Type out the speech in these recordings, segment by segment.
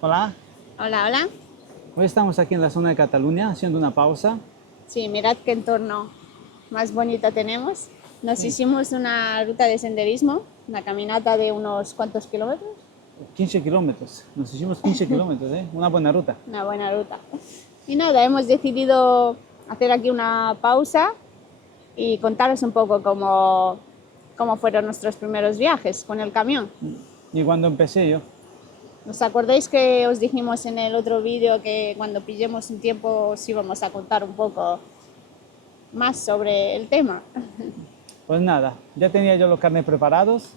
Hola, Hola, hola. hoy estamos aquí en la zona de Cataluña haciendo una pausa. Sí, mirad qué entorno más bonito tenemos. Nos Sí, hicimos una ruta de senderismo, una caminata de unos cuantos kilómetros, 15 kilómetros, nos hicimos 15 kilómetros, ¿eh? Una buena ruta. una buena ruta. Y nada, hemos decidido hacer aquí una pausa y contaros un poco cómo fueron nuestros primeros viajes con el camión. Y cuando empecé yo, ¿Os acordáis que os dijimos en el otro vídeo que cuando pillemos un tiempo os íbamos a contar un poco más sobre el tema? pues nada, ya tenía yo los carnes preparados,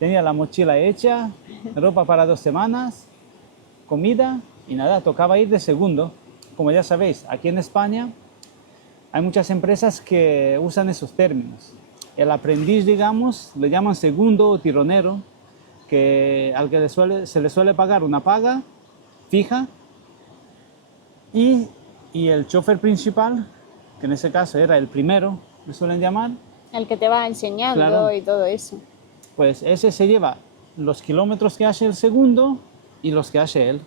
tenía la mochila hecha, ropa para 2 semanas, comida y nada, tocaba ir de segundo. Como ya sabéis, aquí en España hay muchas empresas que usan esos términos. El aprendiz, digamos, le llaman segundo o tironero, que al que se le suele pagar una paga fija y, y el chofer principal, que en ese caso era el primero, me suelen llamar, El que te va enseñando claro, y todo eso. pues ese se lleva los kilómetros que hace el segundo y los que hace él.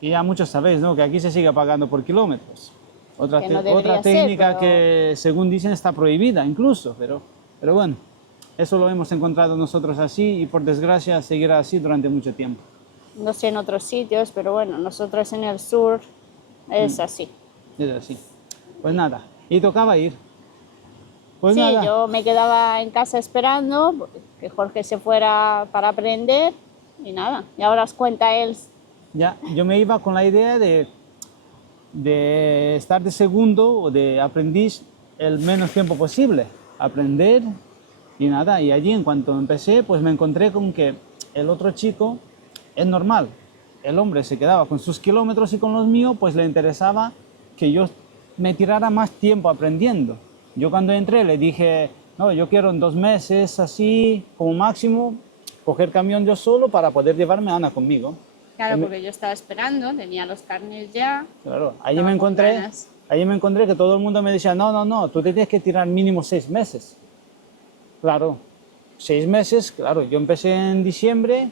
Y ya muchos sabéis, ¿no?, que aquí se sigue pagando por kilómetros. Que no Otra debería ser, técnica pero que, según dicen, está prohibida incluso, pero bueno, eso lo hemos encontrado nosotros así y por desgracia seguirá así durante mucho tiempo. no sé en otros sitios, pero bueno, nosotros en el sur es así. Es así. Pues nada, y tocaba ir. Pues Sí, nada, yo me quedaba en casa esperando que Jorge se fuera para aprender y nada, y ahora os cuenta él. ya, yo me iba con la idea de estar de segundo o de aprendiz el menos tiempo posible, aprender y nada. Y allí en cuanto empecé, pues me encontré con que el otro chico es normal. El hombre se quedaba con sus kilómetros y con los míos, pues le interesaba que yo me tirara más tiempo aprendiendo. Yo cuando entré le dije, no, yo quiero en 2 meses así, como máximo, coger camión yo solo para poder llevarme a Ana conmigo. Claro, porque yo estaba esperando, tenía los carnes ya, Claro, estaba con ganas. allí me encontré que todo el mundo me decía, no, no, no, tú te tienes que tirar mínimo 6 meses. Claro, 6 meses, claro, yo empecé en diciembre,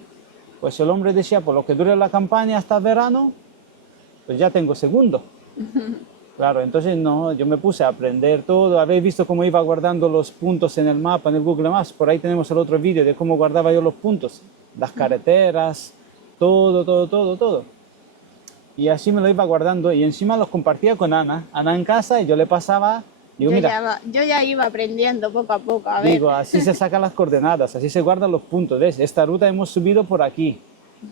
pues el hombre decía, por lo que dure la campaña hasta verano, pues ya tengo segundo. Claro, entonces no, yo me puse a aprender todo, habéis visto cómo iba guardando los puntos en el mapa, en el Google Maps, por ahí tenemos el otro vídeo de cómo guardaba yo los puntos, las carreteras, todo, todo, todo, todo. Y así me lo iba guardando y encima los compartía con Ana en casa y yo le pasaba, digo, mira, Yo ya iba aprendiendo poco a poco, a ver. digo, así se sacan las coordenadas, así se guardan los puntos, ¿ves? Esta ruta hemos subido por aquí,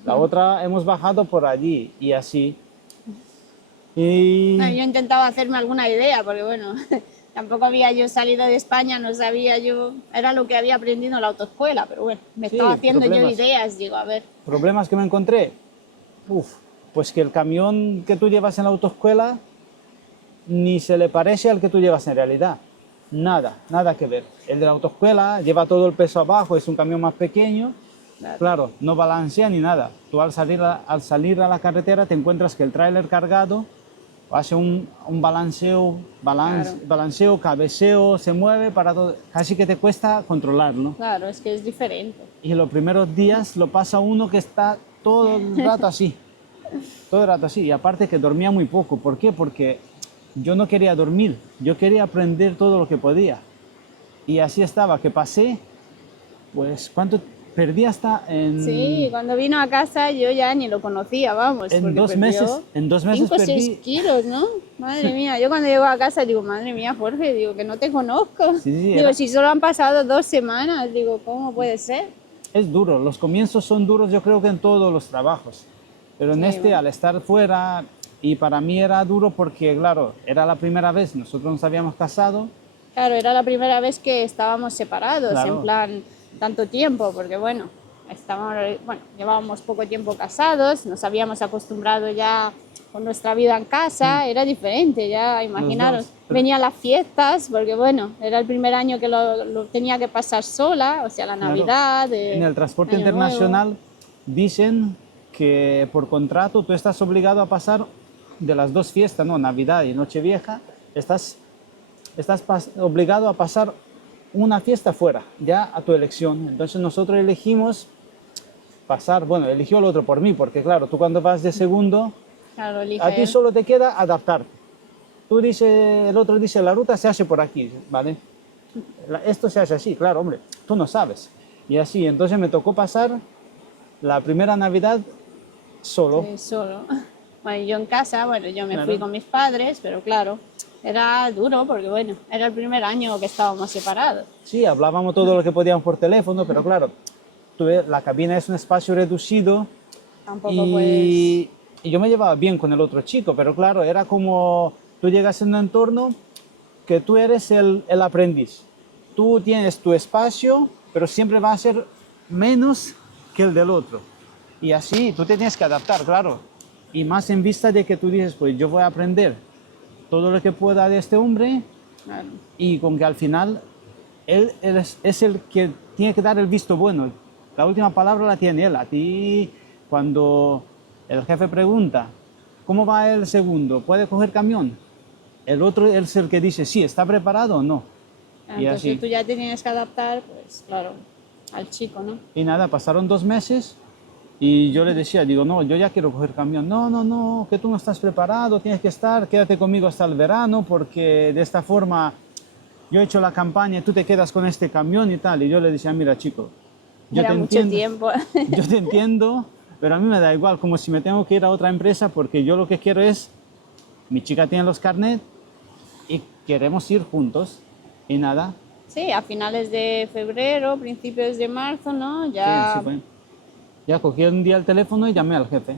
la otra hemos bajado por allí y así. No, Y yo intentaba hacerme alguna idea, porque bueno, tampoco había yo salido de España, no sabía yo, era lo que había aprendido en la autoescuela, pero bueno, me estaba sí, haciendo yo ideas, digo, a ver. problemas que me encontré, uf, pues que el camión que tú llevas en la autoescuela ni se le parece al que tú llevas en realidad. Nada, nada que ver. El de la autoescuela lleva todo el peso abajo, es un camión más pequeño. Claro. Claro, no balancea ni nada. Tú al salir a la carretera te encuentras que el tráiler cargado hace un balanceo, Claro, balanceo, cabeceo, se mueve para todo. Casi que te cuesta controlarlo. claro, es que es diferente. Y los primeros días lo pasa uno que está todo el rato así. Todo el rato así. Y aparte que dormía muy poco. ¿Por qué? Porque yo no quería dormir. Yo quería aprender todo lo que podía. Y así estaba, que pasé, pues, ¿cuánto? Perdí hasta Sí, cuando vino a casa yo ya ni lo conocía, vamos, en porque 2 meses, perdió en 2 meses 5 o 6 perdí. kilos, ¿no? Madre mía, yo cuando llego a casa digo, madre mía, Jorge, digo, que no te conozco. Sí, sí, Digo, si solo han pasado 2 semanas, digo, ¿cómo puede ser? es duro. Los comienzos son duros, yo creo que en todos los trabajos. Pero en Sí, este, bueno. al estar fuera, y para mí era duro porque, claro, era la primera vez, nosotros nos habíamos casado. Claro, era la primera vez que estábamos separados, en Claro, plan, tanto tiempo, porque bueno, llevábamos poco tiempo casados, nos habíamos acostumbrado ya con nuestra vida en casa, era diferente, ya los imaginaros, dos. venía a las fiestas, porque bueno, era el primer año que lo tenía que pasar sola, o sea, la Claro. Navidad, En el transporte Año Nuevo. internacional dicen que por contrato tú estás obligado a pasar de las dos fiestas, ¿no? Navidad y Nochevieja, estás obligado a pasar una fiesta fuera, ya a tu elección. Entonces nosotros elegimos pasar, bueno, eligió el otro por mí, porque claro, tú cuando vas de segundo, Claro, elige a ti él. solo te queda adaptarte. Tú dices, el otro dice, la ruta se hace por aquí, ¿vale? Esto se hace así, claro, hombre, tú no sabes. Y así, entonces me tocó pasar la primera Navidad solo. Sí, solo. Bueno, yo en casa, bueno, yo me Claro. fui con mis padres, pero claro, era duro porque, bueno, era el primer año que estábamos separados. Sí, hablábamos todo lo que podíamos por teléfono, pero claro, la cabina es un espacio reducido Tampoco puedes... y yo me llevaba bien con el otro chico, pero claro, era como tú llegas en un entorno que tú eres el aprendiz. Tú tienes tu espacio, pero siempre va a ser menos que el del otro. Y así tú te tienes que adaptar, claro. Y más en vista de que tú dices, pues yo voy a aprender todo lo que pueda de este hombre Claro. y con que al final él es el que tiene que dar el visto bueno. La última palabra la tiene él. A ti, cuando el jefe pregunta, ¿cómo va el segundo? ¿Puede coger camión? El otro es el que dice, sí, ¿está preparado o no? Y Entonces así. tú ya te tienes que adaptar, pues claro, al chico, ¿no? Y nada, pasaron 2 meses y yo le decía, digo, no, yo ya quiero coger camión. No, no, no, que tú no estás preparado, tienes que estar, quédate conmigo hasta el verano porque de esta forma yo he hecho la campaña y tú te quedas con este camión y tal. Y yo le decía, mira chico, yo Era te mucho entiendo, tiempo. yo te entiendo, pero a mí me da igual, como si me tengo que ir a otra empresa porque yo lo que quiero es, mi chica tiene los carnets y queremos ir juntos. Y nada, Sí, a finales de febrero, principios de marzo, ¿no? sí, Ya así fue. Ya cogí un día el teléfono y llamé al jefe.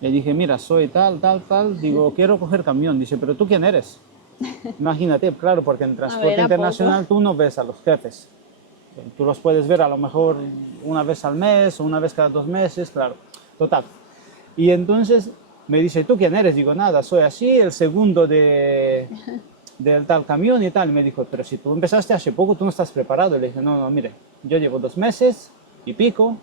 Le dije, mira, soy tal, tal, tal, digo, quiero coger camión. Dice, ¿pero tú quién eres? Imagínate, claro, porque en transporte era internacional tú no ves a los jefes. Tú los puedes ver a lo mejor una vez al mes o una vez cada 2 meses, claro. Total. Y entonces me dice, ¿tú quién eres? Digo, nada, soy así, el segundo del tal camión y tal. Y me dijo, pero si tú empezaste hace poco, tú no estás preparado. Y le dije, no, no, mire, yo llevo 2 meses y pico,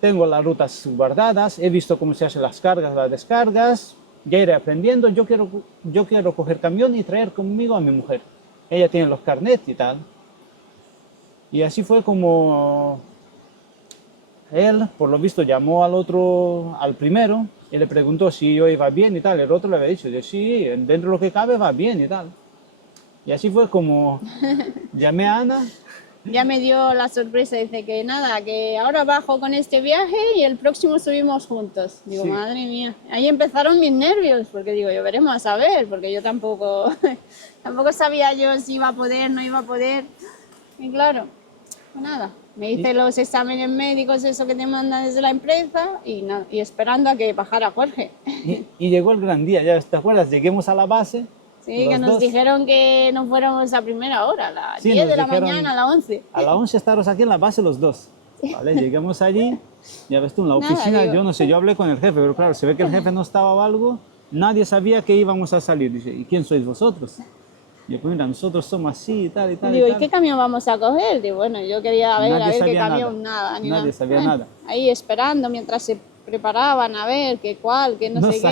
tengo las rutas guardadas, he visto cómo se hacen las cargas, las descargas, ya iré aprendiendo, yo quiero coger camión y traer conmigo a mi mujer. Ella tiene los carnets y tal. Y así fue como él, por lo visto, llamó al otro, al primero, y le preguntó si yo iba bien y tal. El otro le había dicho, yo, sí, dentro de lo que cabe va bien y tal. Y así fue como llamé a Ana. ya me dio la sorpresa, dice que nada, que ahora bajo con este viaje y el próximo subimos juntos. Digo, Sí. madre mía, ahí empezaron mis nervios, porque digo, yo veremos a ver, porque yo tampoco, tampoco sabía yo si iba a poder, no iba a poder. Y claro, pues nada, me hice los exámenes médicos, eso que te mandan desde la empresa, y, nada, y esperando a que bajara Jorge. Y llegó el gran día, ya te acuerdas, lleguemos a la base. Sí, los que nos dos. dijeron que no fuéramos a primera hora, a las Sí, 10 nos de la dijeron, mañana, a las 11. A las 11 estaros aquí en la base los dos. ¿Vale? Llegamos allí, ya ves tú, en la Nada, oficina, digo. yo no sé, yo hablé con el jefe, pero claro, se ve que el jefe no estaba o algo, nadie sabía que íbamos a salir. Dice, ¿y quién sois vosotros? Yo, pues mira, nosotros somos así y tal y tal. Digo, y ¿y tal. qué camión vamos a coger? Digo, bueno, yo quería ver, Nadie a ver qué sabía camión, nada. nada, ni Nadie nada. sabía nada. Ahí esperando mientras se preparaban a ver qué cuál, qué no sé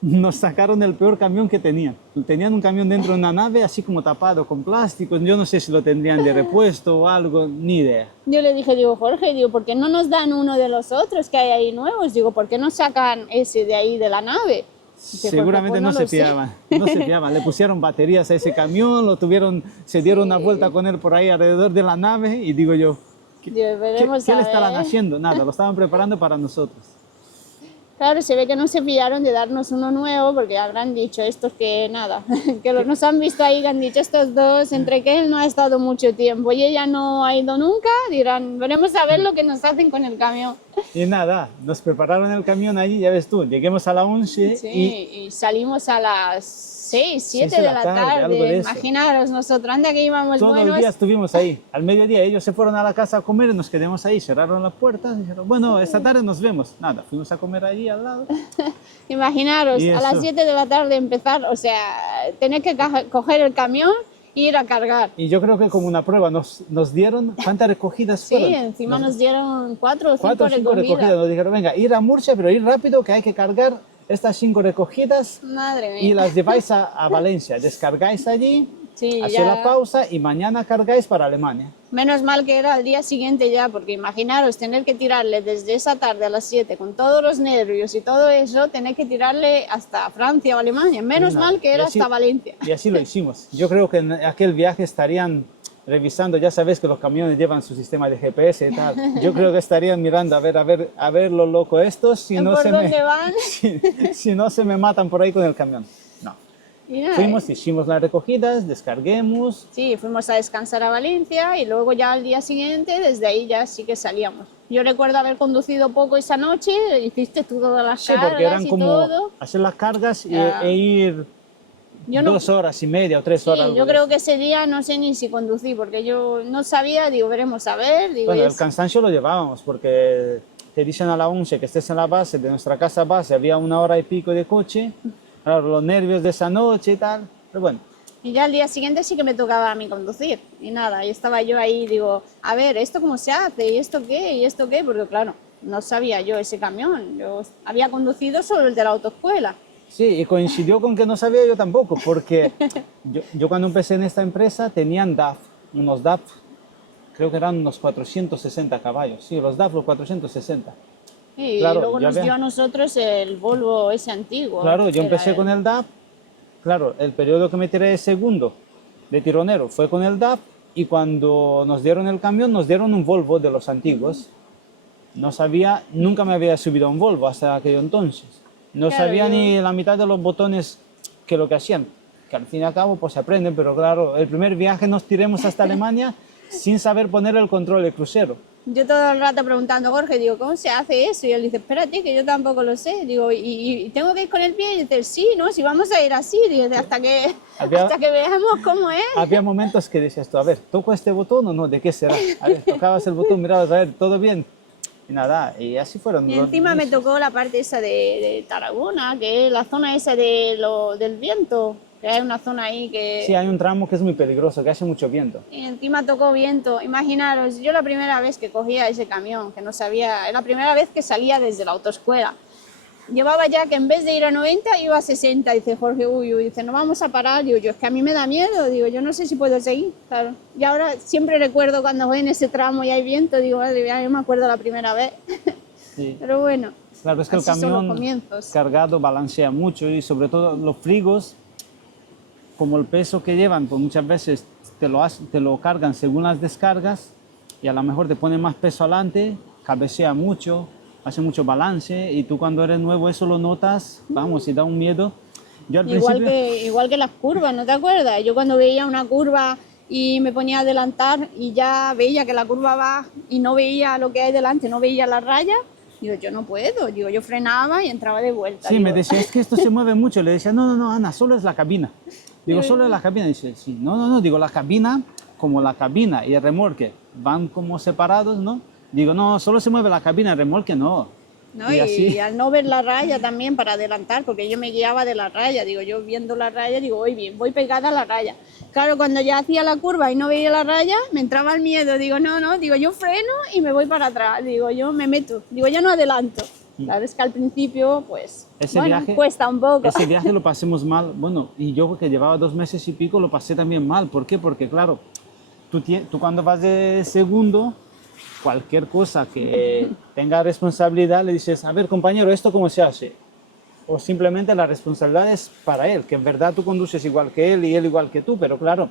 Nos sacaron el peor camión que tenían. Tenían un camión dentro de una nave así como tapado con plásticos. Yo no sé si lo tendrían de repuesto o algo, ni idea. qué. Yo le dije, digo, Jorge, digo, ¿por qué no nos dan uno de los otros que hay ahí nuevos? Digo, ¿por qué no sacan ese de ahí de la nave? Dice, Seguramente pues no lo se sé. fiaban, no se fiaban. Le pusieron baterías a ese camión, se dieron una vuelta con él por ahí alrededor de la nave y digo yo, Digo, veremos ¿qué a le estarán ver. haciendo? Nada, lo estaban preparando para nosotros. Claro, se ve que no se pillaron de darnos uno nuevo porque habrán dicho estos que nada, que nos han visto ahí, que han dicho estos dos, entre que él no ha estado mucho tiempo y ella no ha ido nunca, dirán, veremos a ver lo que nos hacen con el camión. Y nada, nos prepararon el camión allí, ya ves tú, lleguemos a las 11 Sí, y y salimos a las 6, 7 6 de la tarde, algo de eso. imaginaros, nosotros anda que íbamos todo buenos. el día estuvimos ahí. Al mediodía ellos se fueron a la casa a comer y nos quedamos ahí, cerraron las puertas, dijeron, bueno, esta tarde nos vemos. Nada, fuimos a comer allí al lado. Imaginaros, Y a las eso. 7 de la tarde empezar, o sea, tener que coger el camión e ir a cargar. Y yo creo que como una prueba nos dieron, ¿cuántas recogidas Sí, fueron? encima nos dieron 4 o 5 4 o 5 recogidas. Nos dijeron, venga, ir a Murcia, pero ir rápido, que hay que cargar estas 5 recogidas Madre y mía. las lleváis a Valencia. Descargáis allí Sí, hacéis ya. la pausa y mañana cargáis para Alemania. Menos mal que era al día siguiente ya, porque imaginaros tener que tirarle desde esa tarde a las 7 con todos los nervios y todo eso, tener que tirarle hasta Francia o Alemania. Menos Nada. mal que Y era así- hasta Valencia. Y así lo hicimos. Yo creo que en aquel viaje estarían revisando, ya sabes que los camiones llevan su sistema de GPS y tal. Yo creo que estarían mirando a ver los locos estos, si no, ¿Por se dónde me, van? si no se me matan por ahí con el camión. No. Y nada, Fuimos, hicimos las recogidas, descarguemos. sí, fuimos a descansar a Valencia y luego ya al día siguiente, desde ahí ya sí que salíamos. Yo recuerdo haber conducido poco esa noche, hiciste tú todas las Sí, porque cargas eran y como todo. hacer las cargas Ah. e ir Yo no, 2 horas y media o 3 sí, horas. algo yo de creo eso. que ese día no sé ni si conducí, porque yo no sabía, digo, veremos a ver, digo, Bueno, y el cansancio lo llevábamos porque te dicen a la 11 que estés en la base, de nuestra casa a base había 1 hora y pico de coche, claro, los nervios de esa noche y tal, pero bueno, y ya al día siguiente sí que me tocaba a mí conducir. Y nada, y estaba yo ahí, digo, a ver, ¿esto cómo se hace? ¿Y esto qué? ¿Y esto qué? Porque claro, no sabía yo ese camión. Yo había conducido solo el de la autoescuela. sí, y coincidió con que no sabía yo tampoco, porque yo cuando empecé en esta empresa tenían DAF, unos DAF, creo que eran unos 460 caballos, sí, los DAF, los 460. Y Claro, luego yo nos había- dio a nosotros el Volvo ese antiguo. Claro, yo Era empecé con el DAF, claro, el periodo que me tiré de segundo de tironero fue con el DAF y cuando nos dieron el camión nos dieron un Volvo de los antiguos. No sabía, nunca me había subido a un Volvo hasta aquello entonces. No Claro, sabía yo- ni la mitad de los botones que lo que hacían, que al fin y al cabo pues se aprenden, pero claro, el primer viaje nos tiremos hasta Alemania sin saber poner el control del crucero. Yo todo el rato preguntando a Jorge, digo, ¿cómo se hace eso? Y él dice, espérate, que yo tampoco lo sé. Digo, ¿y tengo que ir con el pie? Y dice, sí, ¿no? Si vamos a ir así, dice, Había- hasta que veamos cómo es. Había momentos que decías tú, a ver, ¿toco este botón o no? ¿De qué será? A ver, tocabas el botón, mirabas, a ver, ¿todo bien? Y nada, y así fueron Y los encima me inicios. tocó la parte esa de Tarragona, que es la zona esa del viento, que hay una zona ahí que... Sí, hay un tramo que es muy peligroso, que hace mucho viento. Y encima tocó viento. Imaginaros, yo la primera vez que cogía ese camión, que no sabía, la primera vez que salía desde la autoescuela, llevaba ya que en vez de ir a 90 iba a 60, dice Jorge, uy, uy, dice, no vamos a parar, digo yo, es que a mí me da miedo, digo, yo no sé si puedo seguir, claro. Y ahora siempre recuerdo cuando voy en ese tramo y hay viento, digo, madre mía, yo me acuerdo la primera vez, Sí. pero bueno, Claro, es que el así son los camión comienzos. cargado balancea mucho y sobre todo los frigos, como el peso que llevan, pues muchas veces te lo cargan según las descargas y a lo mejor te ponen más peso adelante, cabecea mucho, hace mucho balance y tú cuando eres nuevo eso lo notas, vamos, y da un miedo. Yo al principio... Igual que las curvas, ¿no te acuerdas? Yo cuando veía una curva y me ponía a adelantar y ya veía que la curva va y no veía lo que hay delante, no veía la raya, digo, yo no puedo, digo, yo frenaba y entraba de vuelta. Sí, digo, me decía, es que esto se mueve mucho. Le decía, no, no, no, Ana, solo es la cabina. Digo, solo es la cabina. Dice, sí, no, no, no, digo, la cabina, como la cabina y el remolque van como separados, ¿no? Digo, no, solo se mueve la cabina, el remolque no. ¿no? Y así, Y al no ver la raya también para adelantar, porque yo me guiaba de la raya, digo, yo viendo la raya, digo, voy bien, voy pegada a la raya. Claro, cuando ya hacía la curva y no veía la raya, me entraba el miedo, digo, no, no, digo, yo freno y me voy para atrás, digo, yo me meto, digo, ya no adelanto. Claro, es que al principio, pues, Ese bueno, viaje- cuesta un poco. ese viaje lo pasemos mal. Bueno, y yo que llevaba 2 meses y pico lo pasé también mal. ¿Por qué? Porque claro, tú cuando vas de segundo, cualquier cosa que tenga responsabilidad le dices, a ver compañero, ¿esto cómo se hace? O simplemente la responsabilidad es para él, que en verdad tú conduces igual que él y él igual que tú, pero claro,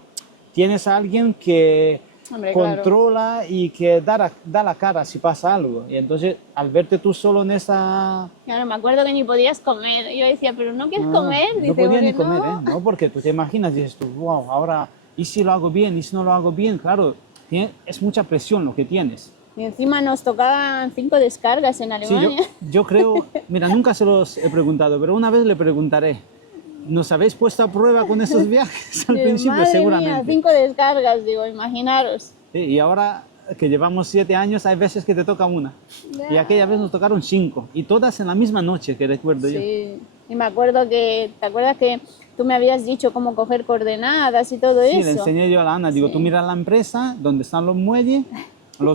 tienes a alguien que Hombre, claro. controla y que da la cara si pasa algo. Y entonces, al verte tú solo en esa... Claro, me acuerdo que ni podías comer. Yo decía, pero no quieres No, comer. no Dice, podía ni "Porque comer, no". ¿eh? No, porque tú te imaginas, dices tú, wow, ahora, ¿y si lo hago bien? ¿Y si no lo hago bien? Claro, es mucha presión lo que tienes. Y encima nos tocaban 5 descargas en Sí, Alemania. yo creo, mira, nunca se los he preguntado, pero una vez le preguntaré, ¿nos habéis puesto a prueba con esos viajes al Digo, principio? madre Seguramente. mía, 5 descargas, digo, imaginaros. Sí, y ahora que llevamos 7 años, hay veces que te toca una. Y Ya. aquella vez nos tocaron 5, y todas en la misma noche, que recuerdo yo. Sí, y me acuerdo que, ¿te acuerdas que tú me habías dicho cómo coger coordenadas y todo Sí, le eso? enseñé yo a la Ana, digo, Sí. tú mira la empresa, donde están los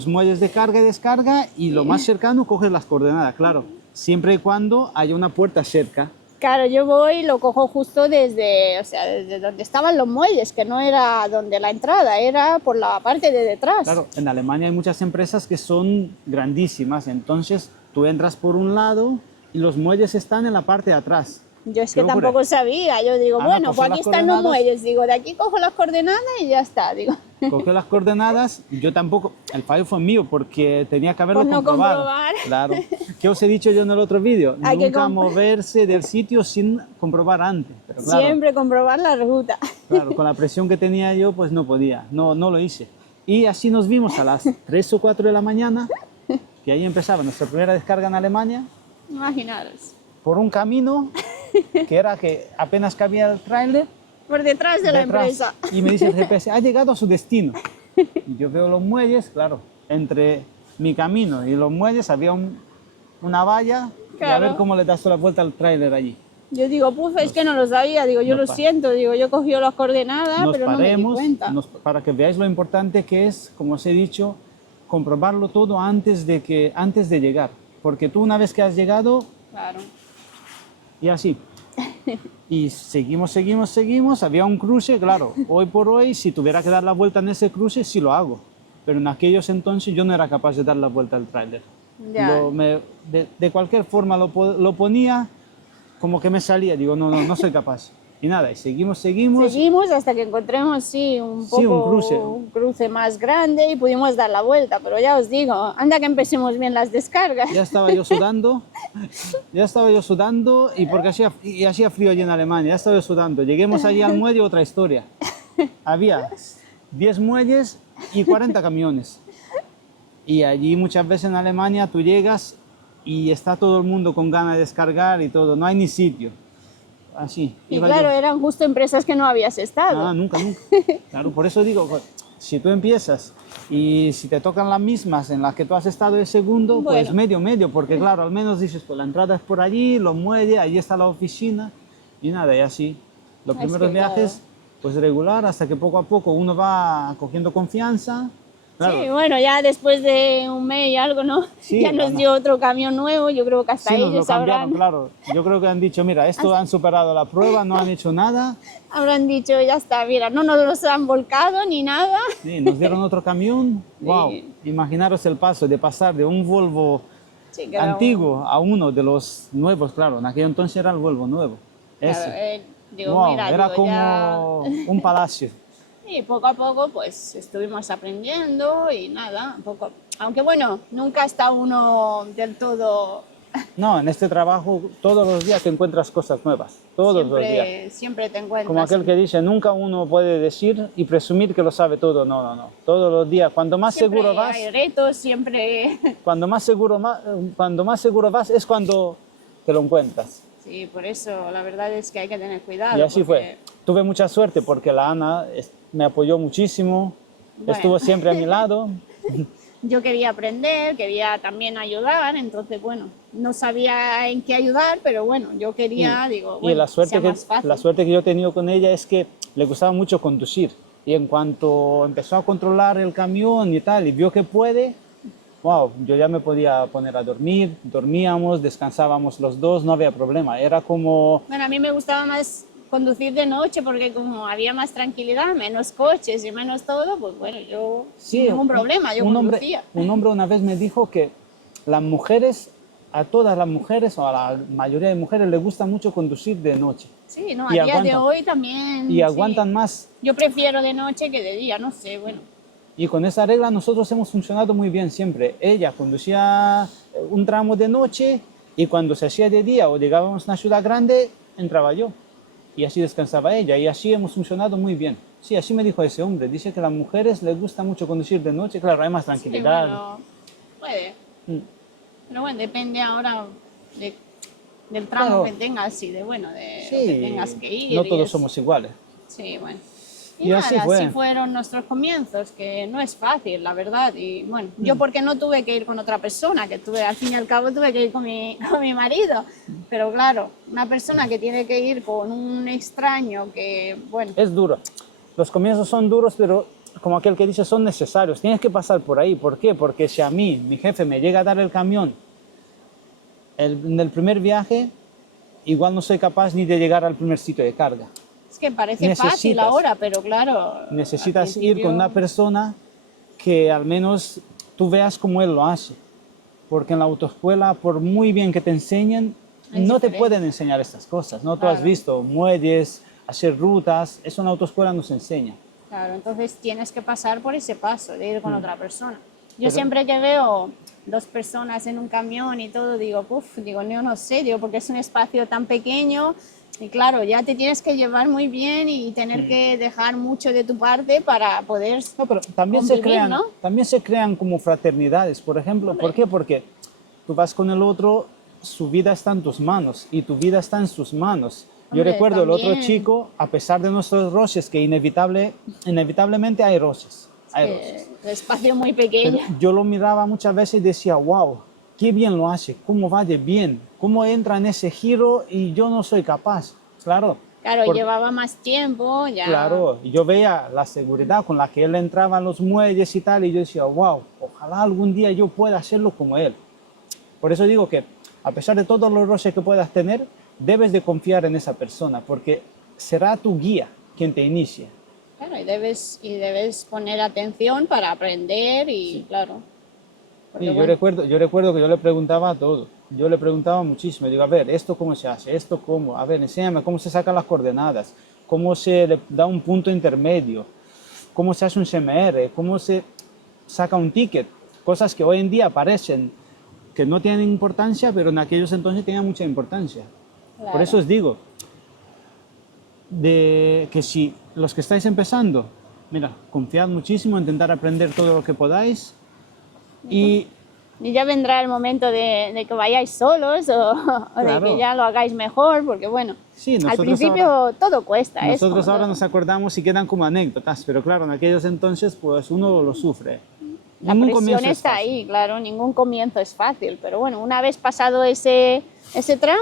muelles de carga y descarga, y lo más cercano coges las coordenadas, claro, siempre y cuando haya una puerta cerca, Claro, yo voy y lo cojo justo desde, o sea, desde donde estaban los muelles, que no era donde la entrada, era por la parte de detrás. Claro, en Alemania hay muchas empresas que son grandísimas, entonces tú entras por un lado y los muelles están en la parte de atrás. Yo es ¿Qué que ocurre? tampoco sabía, yo digo, Ana, bueno, coge pues las aquí están los coordenadas. muelles, digo, de aquí cojo las coordenadas y ya está, digo. Cogió las coordenadas, yo tampoco, el fallo fue mío porque tenía que haberlo Por no comprobado. comprobar. Claro. ¿Qué os he dicho yo en el otro vídeo? Hay que Nunca moverse del sitio sin comprobar antes. Pero claro, Siempre comprobar la ruta. claro, con la presión que tenía yo, pues no podía, no lo hice. Y así nos vimos a las 3 o 4 de la mañana, que ahí empezaba nuestra primera descarga en Alemania, Imaginaros. por un camino que era que apenas cabía el tráiler. Por detrás de la Detrás. empresa. Y me dice el GPS, ha llegado a su destino. Y yo veo los muelles, claro, entre mi camino y los muelles había una valla y a Claro. ver cómo le das la vuelta al tráiler allí. Yo digo, puf, es que no lo sabía, digo, yo Nos lo pa- siento, digo, yo cogí las coordenadas, Nos pero no me di paremos, cuenta. para que veáis lo importante que es, como os he dicho, comprobarlo todo antes de llegar. Porque tú una vez que has llegado, Claro. y así. Y seguimos. Había un cruce, claro. Hoy por hoy, si tuviera que dar la vuelta en ese cruce, sí lo hago. Pero en aquellos entonces yo no era capaz de dar la vuelta al tráiler. Ya. De cualquier forma lo ponía, como que me salía. Digo, no soy capaz. Y nada, y seguimos. Seguimos hasta que encontremos, sí, un Sí, un cruce más grande y pudimos dar la vuelta. Pero ya os digo, anda que empecemos bien las descargas. Ya estaba yo sudando y porque hacía frío allí en Alemania, ya estaba yo sudando. Lleguemos allí al muelle, otra historia. Había 10 muelles y 40 camiones. Y allí muchas veces en Alemania tú llegas y está todo el mundo con ganas de descargar y todo, no hay ni sitio. Así. Y iba claro, yo. eran justo empresas que no habías estado. Ah, nunca. Claro, por eso digo, pues, si tú empiezas y si te tocan las mismas en las que tú has estado de segundo, pues Bueno. medio, porque claro, al menos dices, pues la entrada es por allí, los muelles, allí está la oficina y nada, y así. Los Es primeros que, viajes, pues regular, hasta que poco a poco uno va cogiendo confianza. Claro, Sí, bueno, ya después de un mes y algo, ¿no? Sí, ya nos Ana. dio otro camión nuevo, yo creo que hasta sí, nos lo ellos cambiaron, claro. Yo creo que han dicho, mira, esto han superado la prueba, no han hecho nada. habrán dicho, ya está, mira, no nos los han volcado ni nada. Sí, nos dieron otro camión. Sí. Wow, imaginaros el paso de pasar de un Volvo Sí, que era un- antiguo a uno de los nuevos, claro, en aquel entonces era el Volvo nuevo. claro, Ese. digo, Wow, mira, era digo, como ya... un palacio. Y poco a poco pues estuvimos aprendiendo y nada, poco. Aunque bueno, nunca está uno del todo, No, en este trabajo todos los días te encuentras cosas nuevas, todos los días. siempre te encuentras. Como aquel que dice, nunca uno puede decir y presumir que lo sabe todo. No. Todos los días, cuando más siempre seguro vas, hay retos, siempre... cuando más seguro vas es cuando te lo encuentras. Sí, por eso la verdad es que hay que tener cuidado. Y así porque- fue. Tuve mucha suerte porque la Ana me apoyó muchísimo, Bueno. estuvo siempre a mi lado. Yo quería aprender, quería también ayudar, entonces bueno, no sabía en qué ayudar, pero bueno, yo quería, digo, Y bueno, la sea más fácil. suerte que yo he tenido con ella es que le gustaba mucho conducir. Y en cuanto empezó a controlar el camión y tal, y vio que puede, wow, yo ya me podía poner a dormir, dormíamos, descansábamos los dos, no había problema. Era como, Bueno, a mí me gustaba más conducir de noche porque como había más tranquilidad, menos coches y menos todo, pues bueno, yo sin ningún problema, yo conducía. un hombre una vez me dijo que las mujeres, a todas las mujeres o a la mayoría de mujeres les gusta mucho conducir de noche. Sí, no, a Y día de aguantan. hoy también. Y sí. aguantan más. Yo prefiero de noche que de día, no sé, bueno. Y con esa regla nosotros hemos funcionado muy bien siempre. Ella conducía un tramo de noche y cuando se hacía de día o llegábamos a una ciudad grande, entraba yo. Y así descansaba ella y así hemos funcionado muy bien. Sí, así me dijo ese hombre. Dice que a las mujeres les gusta mucho conducir de noche. Claro, hay más Sí, tranquilidad. bueno, puede. Mm. Pero bueno, depende ahora del tramo Claro. que tengas y de, bueno, de Sí, lo que tengas que ir. no y todos eso. somos iguales. Sí, bueno. Y Y así nada, fue. así fueron nuestros comienzos, que no es fácil, la verdad. Y bueno, yo porque no tuve que ir con otra persona, que tuve, al fin y al cabo tuve que ir con con mi marido. Pero claro, una persona que tiene que ir con un extraño que, bueno, Es duro. Los comienzos son duros, pero como aquel que dice, son necesarios. Tienes que pasar por ahí. ¿Por qué? Porque si a mí, mi jefe, me llega a dar el camión en el primer viaje, igual no soy capaz ni de llegar al primer sitio de carga. Es que parece fácil Necesitas. ahora, pero claro. Necesitas al ir con una principio- persona que al menos tú veas cómo él lo hace. Porque en la autoescuela, por muy bien que te enseñen, Es no te diferente. pueden enseñar estas cosas, ¿no? Tú has Claro. visto muelles, hacer rutas, eso en la autoescuela nos enseña. Claro, entonces tienes que pasar por ese paso de ir con otra persona. Yo Pero- siempre que veo dos personas en un camión y todo, digo, uff, digo, no sé, digo, porque es un espacio tan pequeño y claro, ya te tienes que llevar muy bien y tener que dejar mucho de tu parte para poder No, pero también convivir, ¿no? también se crean como fraternidades, por ejemplo. ¿Por qué? Porque tú vas con el otro, su vida está en tus manos y tu vida está en sus manos. Yo Hombre, recuerdo el otro también. chico, a pesar de nuestros roces, que inevitablemente hay roces. Hay roces. El espacio muy Pero pequeño. yo lo miraba muchas veces y decía, wow, qué bien lo hace, cómo va de bien, cómo entra en ese giro y yo no soy capaz. Claro, Claro, porque- llevaba más tiempo, ya. claro, yo veía la seguridad con la que él entraba en los muelles y tal, y yo decía, wow, ojalá algún día yo pueda hacerlo como él. Por eso digo que, a pesar de todos los roces que puedas tener, debes de confiar en esa persona, porque será tu guía quien te inicie. Claro, y debes poner atención para aprender y claro. Porque Sí, bueno, yo recuerdo que yo le preguntaba todo. Yo le preguntaba muchísimo. Digo, a ver, ¿esto cómo se hace? ¿Esto cómo? A ver, enséñame cómo se sacan las coordenadas, cómo se le da un punto intermedio, cómo se hace un CMR, cómo se saca un ticket. Cosas que hoy en día parecen que no tienen importancia, pero en aquellos entonces tenían mucha importancia. Por claro. eso os digo que si los que estáis empezando, mira, confiad muchísimo, intentar aprender todo lo que podáis y Y ya vendrá el momento de que vayáis solos o de Claro. que ya lo hagáis mejor, porque bueno, sí, al nosotros principio todo cuesta. es nosotros como ahora todo. nos acordamos y quedan como anécdotas, pero claro, en aquellos entonces pues uno lo sufre. La Ningún presión comienzo es está fácil. ahí, claro, ningún comienzo es fácil, pero bueno, una vez pasado ese tramo,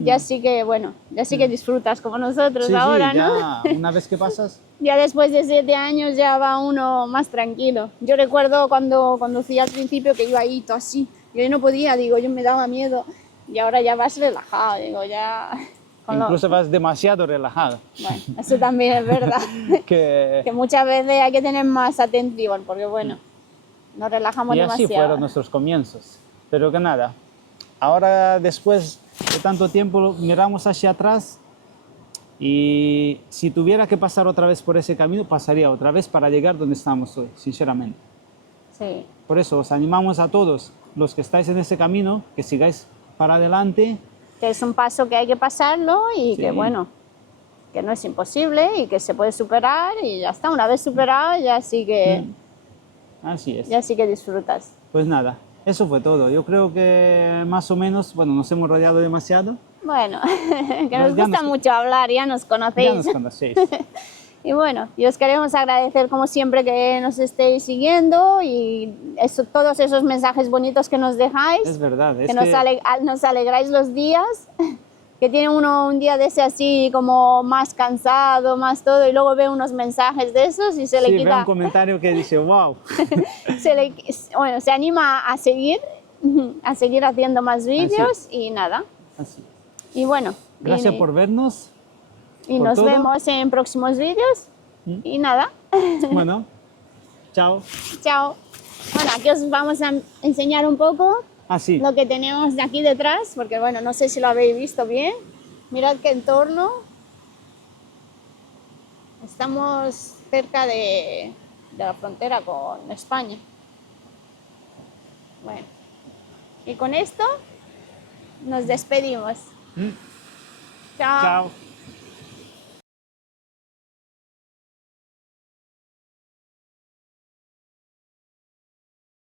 ya sí que, bueno, ya sí que disfrutas como nosotros Sí, sí, ahora, ¿no? ya una vez que pasas, Ya después de 7 años ya va uno más tranquilo. Yo recuerdo cuando conducía al principio que iba ahí todo así. Yo no podía, digo, yo me daba miedo. Y ahora ya vas relajado, digo, ya... con lo- incluso vas demasiado relajado. Bueno, eso también es verdad. Que, Que muchas veces hay que tener más atención, porque bueno, nos relajamos y así demasiado. fueron nuestros comienzos. Pero que nada, ahora después de tanto tiempo miramos hacia atrás y si tuviera que pasar otra vez por ese camino, pasaría otra vez para llegar donde estamos hoy, sinceramente. Sí, Por eso os animamos a todos los que estáis en ese camino, que sigáis para adelante. que es un paso que hay que pasarlo y Sí. que bueno, que no es imposible y que se puede superar y ya está. Una vez superado ya sí que, Así es. ya sí que disfrutas. Pues nada, eso fue todo. Yo creo que más o menos, bueno, nos hemos rodeado demasiado. Bueno, que Ya nos gusta nos- mucho hablar, ya nos Ya conocéis. nos conocéis. Y bueno, y os queremos agradecer como siempre que nos estéis siguiendo y todos esos mensajes bonitos que nos dejáis, Es verdad. Es que nos alegráis los días, que tiene uno un día de ese así como más cansado, más todo, y luego ve unos mensajes de esos y se le sí, veo un quita, comentario que dice, wow. bueno, se anima a seguir haciendo más vídeos y nada. Así. Y bueno, Gracias y- por vernos. y por nos todo. vemos en próximos vídeos. Y nada, Bueno, chao. chao. Bueno, aquí os vamos a enseñar un poco Así. lo que tenemos de aquí detrás, porque bueno, no sé si lo habéis visto bien. Mirad qué entorno. Estamos cerca de la frontera con España. Bueno, y con esto nos despedimos. Chao. Chao.